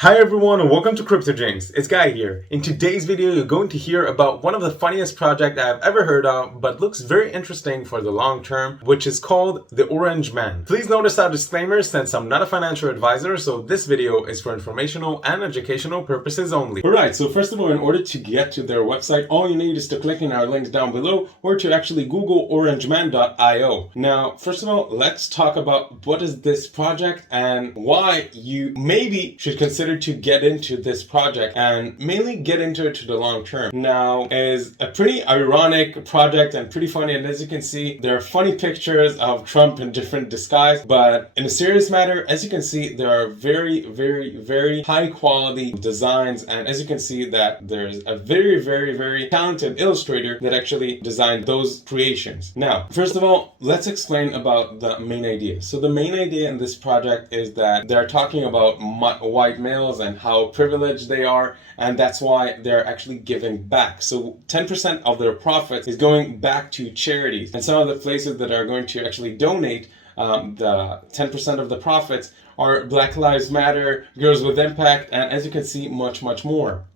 Hi everyone and welcome to Crypto James. It's Guy here. In today's video, you're going to hear about one of the funniest projects I've ever heard of, but looks very interesting for the long term, which is called the Orange Men. Please notice our disclaimer since I'm not a financial advisor, so this video is for informational and educational purposes only. Alright, so first of all, in order to get to their website, all you need is to click in our links down below or to actually Google orangeman.io. Now, first of all, let's talk about what is this project and why you maybe should consider to get into this project and mainly get into it to the long term. Now is a pretty ironic project and pretty funny, and as you can see there are funny pictures of Trump in different disguise, but in a serious matter, as you can see there are very high quality designs, and as you can see that there's a very talented illustrator that actually designed those creations. Now first of all, let's explain about the main idea. So the main idea in this project is that they're talking about white males and how privileged they are, and that's why they're actually giving back. So 10% of their profits is going back to charities, and some of the places that are going to actually donate the 10% of the profits are Black Lives Matter, Girls with Impact, and as you can see, much more.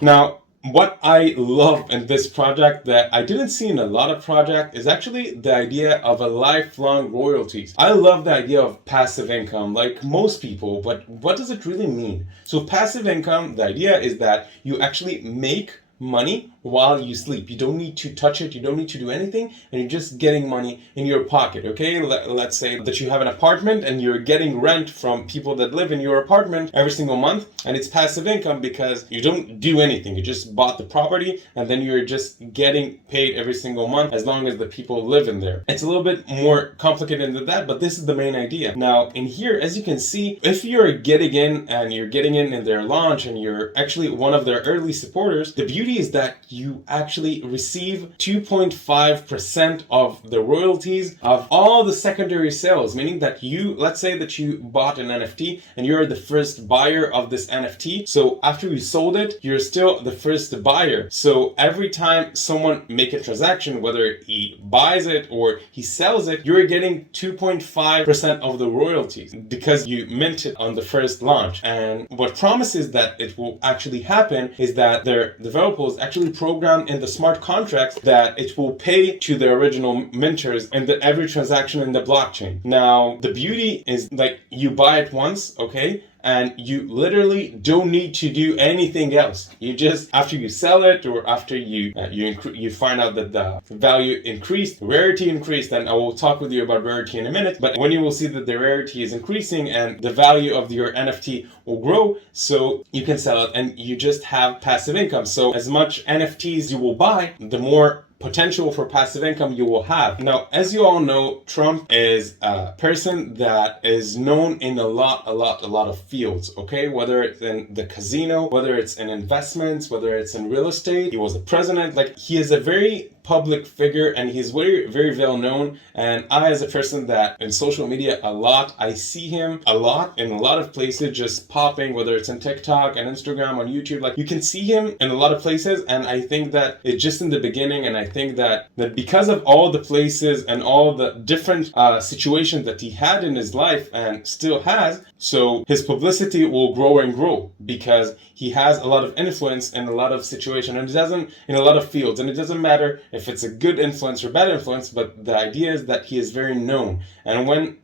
Now what I love in this project that I didn't see in a lot of projects is actually the idea of a lifelong royalties. I love the idea of passive income like most people, but what does it really mean? So passive income, the idea is that you actually make money while you sleep. You don't need to touch it, you don't need to do anything, and you're just getting money in your pocket, okay? Let's say that you have an apartment and you're getting rent from people that live in your apartment every single month, and it's passive income because you don't do anything. You just bought the property and then you're just getting paid every single month as long as the people live in there. It's a little bit more complicated than that, but this is the main idea. Now in here, as you can see, if you're getting in and you're getting in their launch and you're actually one of their early supporters, the beauty is that you actually receive 2.5% of the royalties of all the secondary sales, meaning that let's say that you bought an NFT and you're the first buyer of this NFT. So after you sold it, you're still the first buyer. So every time someone make a transaction, whether he buys it or he sells it, you're getting 2.5% of the royalties because you mint it on the first launch. And what promises that it will actually happen is that their developers actually program in the smart contracts that it will pay to the original minters in every transaction in the blockchain. Now the beauty is like you buy it once, okay, and you literally don't need to do anything else. You just, after you sell it or after you find out that the value increased, rarity increased, and I will talk with you about rarity in a minute, but when you will see that the rarity is increasing and the value of your NFT will grow, so you can sell it and you just have passive income. So as much NFTs you will buy, the more potential for passive income you will have. Now, as you all know, Trump is a person that is known in a lot of fields, okay? Whether it's in the casino, whether it's in investments, whether it's in real estate. He was a president. Like, he is a very public figure and he's very well known, and I, as a person that in social media a lot, I see him a lot in a lot of places just popping, whether it's in TikTok and Instagram, on YouTube. Like, you can see him in a lot of places, and I think that it's just in the beginning, and I think that because of all the places and all the different situations that he had in his life and still has, so his publicity will grow and grow because he has a lot of influence in a lot of situations, and it doesn't, in a lot of fields, and it doesn't matter if it's a good influence or bad influence, but the idea is that he is very known. And when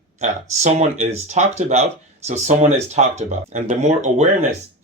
someone is talked about, so someone is talked about, and the more awareness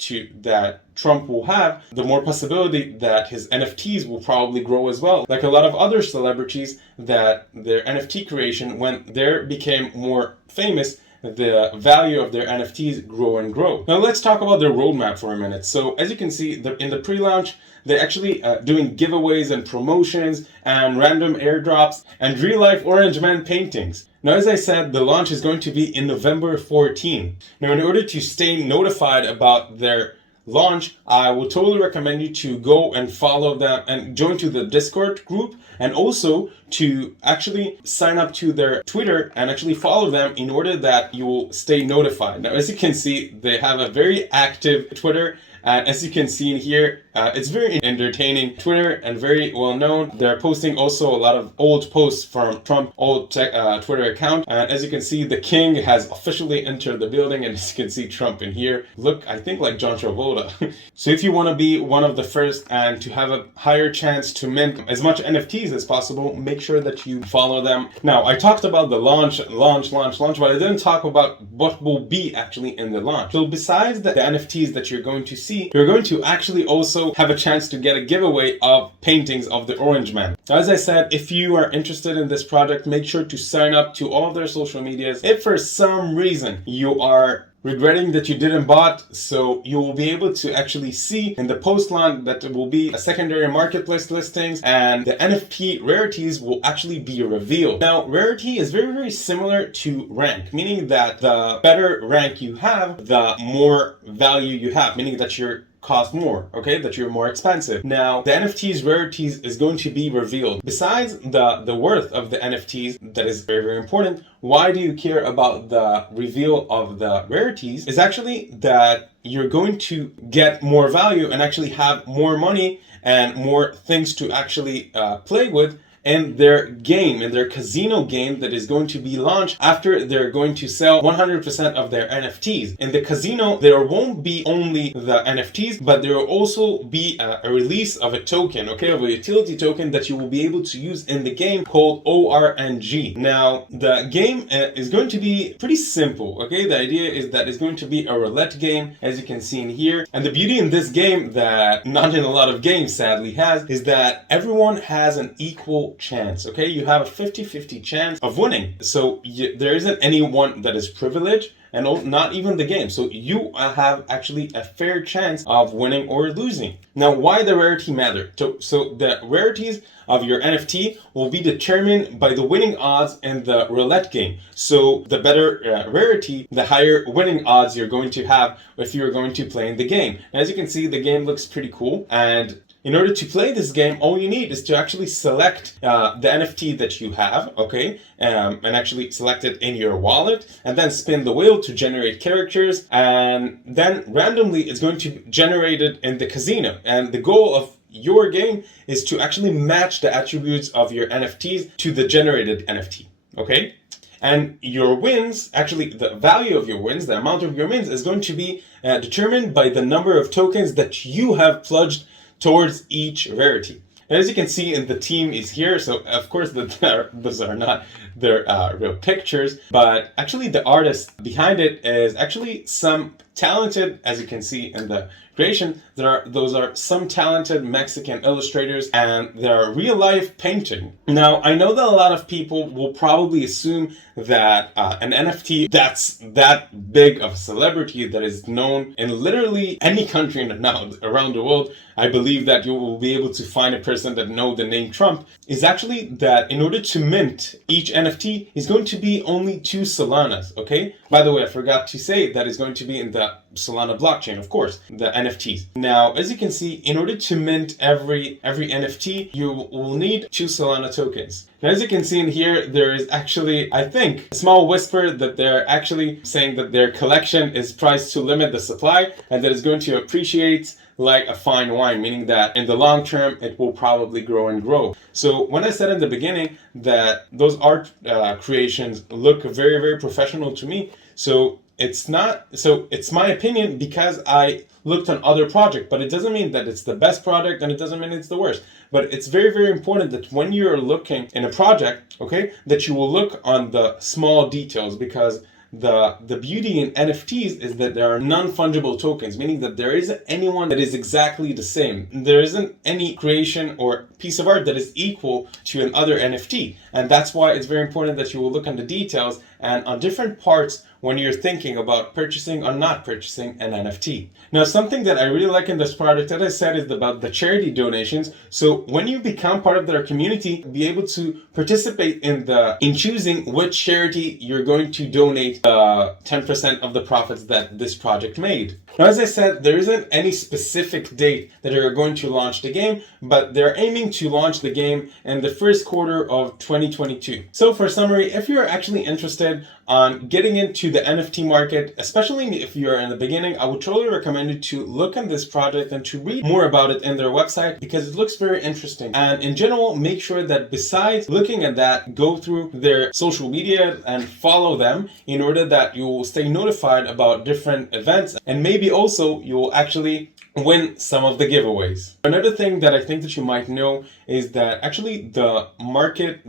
that Trump will have, the more possibility that his NFTs will probably grow as well. Like a lot of other celebrities, that their NFT creation, when they became more famous, the value of their NFTs grow and grow. Now let's talk about their roadmap for a minute. So as you can see, in the pre-launch, they're actually doing giveaways and promotions and random airdrops and real-life Orange Man paintings. Now, as I said, the launch is going to be in November 14. Now, in order to stay notified about their launch, I will totally recommend you to go and follow them and join to the Discord group, and also to actually sign up to their Twitter and actually follow them in order that you will stay notified. Now, as you can see, they have a very active Twitter And as you can see in here, it's very entertaining. Twitter and very well known. They're posting also a lot of old posts from Trump old Twitter account. And as you can see, the king has officially entered the building, and as you can see Trump in here. Look, I think like John Travolta. So if you want to be one of the first and to have a higher chance to mint as much NFTs as possible, make sure that you follow them. Now, I talked about the launch, but I didn't talk about what will be actually in the launch. So besides the NFTs that you're going to see, you're going to actually also have a chance to get a giveaway of paintings of the Orange Man. As I said, if you are interested in this project, make sure to sign up to all of their social medias. If for some reason you are regretting that you didn't bought, so you will be able to actually see in the post launch that there will be a secondary marketplace listings, and the NFT rarities will actually be revealed. Now, rarity is very, very similar to rank, meaning that the better rank you have, the more value you have, meaning that you're cost more, okay, that you're more expensive. Now, the NFTs rarities is going to be revealed. Besides the worth of the NFTs, that is very, very important. Why do you care about the reveal of the rarities? Is actually that you're going to get more value and actually have more money and more things to actually play with in their game, in their casino game that is going to be launched after they're going to sell 100% of their NFTs. In the casino, there won't be only the NFTs, but there will also be a release of a token, okay, of a utility token that you will be able to use in the game called ORNG. Now, the game is going to be pretty simple, okay? The idea is that it's going to be a roulette game, as you can see in here. And the beauty in this game that not in a lot of games sadly has, is that everyone has an equal chance, okay? You have a 50-50 chance of winning. So there isn't anyone that is privileged, and not even the game. So you have actually a fair chance of winning or losing. Now, why the rarity matter? So the rarities of your NFT will be determined by the winning odds in the roulette game. So the better rarity, the higher winning odds you're going to have if you're going to play in the game. And as you can see, the game looks pretty cool. And in order to play this game, all you need is to actually select the NFT that you have, okay? And actually select it in your wallet, and then spin the wheel to generate characters, and then randomly it's going to be generated in the casino. And the goal of your game is to actually match the attributes of your NFTs to the generated NFT, okay? And your wins, actually the value of your wins, the amount of your wins is going to be determined by the number of tokens that you have pledged towards each rarity. And as you can see, in the team is here. So of course those are not their real pictures, but actually the artist behind it is actually some talented, as you can see in the creation, those are some talented Mexican illustrators, and they're real life painting. Now, I know that a lot of people will probably assume that an NFT that's that big of a celebrity that is known in literally any country now around the world, I believe that you will be able to find a person that knows the name Trump, is actually that in order to mint each NFT is going to be only 2 Solanas, okay? By the way, I forgot to say that it's going to be in the Solana blockchain, of course, the NFTs. Now, as you can see, in order to mint every NFT, you will need 2 Solana tokens. Now, as you can see in here, there is actually, I think, a small whisper that they're actually saying that their collection is priced to limit the supply, and that it's going to appreciate like a fine wine, meaning that in the long term, it will probably grow and grow. So when I said in the beginning that those art creations look very, very professional to me, so it's my opinion because I looked on other projects, but it doesn't mean that it's the best product, and it doesn't mean it's the worst. But it's very, very important that when you're looking in a project, okay, that you will look on the small details, because the beauty in NFTs is that there are non-fungible tokens, meaning that there isn't anyone that is exactly the same. There isn't any creation or piece of art that is equal to another NFT. And that's why it's very important that you will look on the details and on different parts when you're thinking about purchasing or not purchasing an NFT. Now, something that I really like in this product, as I said, is about the charity donations. So when you become part of their community, be able to participate in choosing which charity you're going to donate 10% of the profits that this project made. Now, as I said, there isn't any specific date that they're going to launch the game, but they're aiming to launch the game in the first quarter of 2022. So for summary, if you're actually interested interested on getting into the NFT market, especially if you're in the beginning, I would totally recommend you to look at this project and to read more about it in their website because it looks very interesting. And in general, make sure that besides looking at that, go through their social media and follow them in order that you will stay notified about different events, and maybe also you'll actually win some of the giveaways. Another thing that I think that you might know is that actually the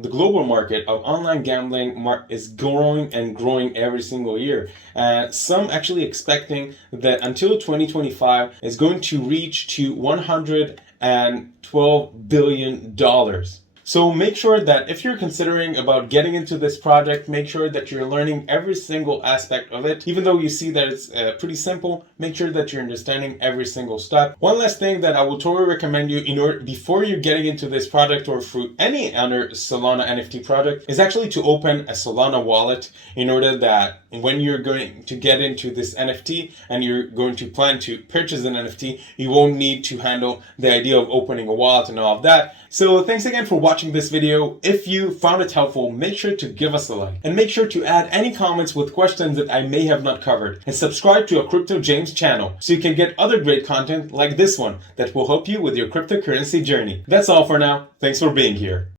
global market of online gambling is growing and growing every single year. Some actually expecting that until 2025 is going to reach to $112 billion. So make sure that if you're considering about getting into this project, make sure that you're learning every single aspect of it. Even though you see that it's pretty simple, make sure that you're understanding every single step. One last thing that I will totally recommend you before you're getting into this project or through any other Solana NFT project is actually to open a Solana wallet in order that when you're going to get into this NFT and you're going to plan to purchase an NFT, you won't need to handle the idea of opening a wallet and all of that. So thanks again for watching this video. If you found it helpful, make sure to give us a like and make sure to add any comments with questions that I may have not covered, and subscribe to our Crypto James channel so you can get other great content like this one that will help you with your cryptocurrency journey. That's all for now. Thanks for being here.